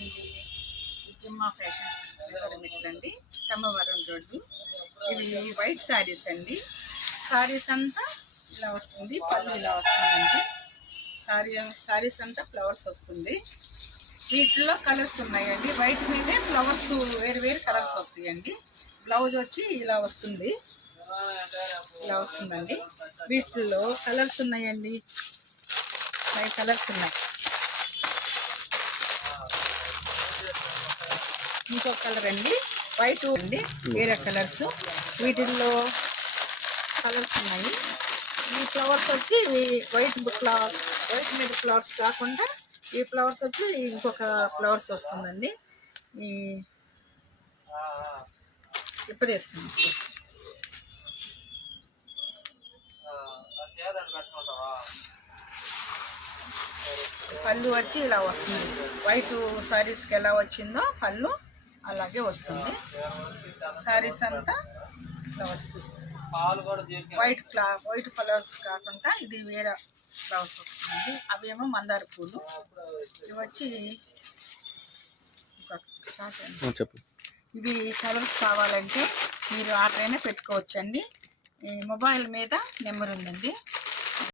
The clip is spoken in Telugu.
అండి. జిమ్మా ఫ్యాషన్స్ మెట్లండి, తమ్మవరం రోడ్డు. ఇవి వైట్ శారీస్ అండి. శారీస్ అంతా ఇలా వస్తుంది, పళ్ళు ఇలా వస్తుందండి. శారీస్ అంతా ఫ్లవర్స్ వస్తుంది. వీటిలో కలర్స్ ఉన్నాయండి. వైట్ మీదే ఫ్లవర్స్ వేరు వేరు కలర్స్ వస్తాయండి. బ్లౌజ్ వచ్చి ఇలా వస్తుంది, ఇలా వస్తుందండి. వీటిల్లో కలర్స్ ఉన్నాయండి, 5 కలర్స్ ఉన్నాయి. ఇంకొక కలర్ అండి వైట్ అండి, వేరే కలర్స్. వీటిల్లో కలర్స్ ఉన్నాయి. ఈ ఫ్లవర్స్ వచ్చి వైట్ మీద ఫ్లవర్స్ కాకుండా ఈ ఫ్లవర్స్ వచ్చి ఇంకొక ఫ్లవర్స్ వస్తుందండి. ఇప్పుడు వేస్తాను. పళ్ళు వచ్చి ఇలా వస్తుంది. వైట్ శారీస్కి ఎలా వచ్చిందో పళ్ళు అలాగే వస్తుంది. శారీస్ అంతా ఫ్లవర్స్, వైట్ ఫ్లవర్స్ కాకుండా ఇది వేరే ఫ్లవర్స్ వస్తుంది. అవేమో మందార పూలు. ఇవి వచ్చి ఇవి కలర్స్ కావాలంటే మీరు ఆర్డర్ అయినా పెట్టుకోవచ్చండి. ఈ మొబైల్ మీద నెంబర్ ఉందండి.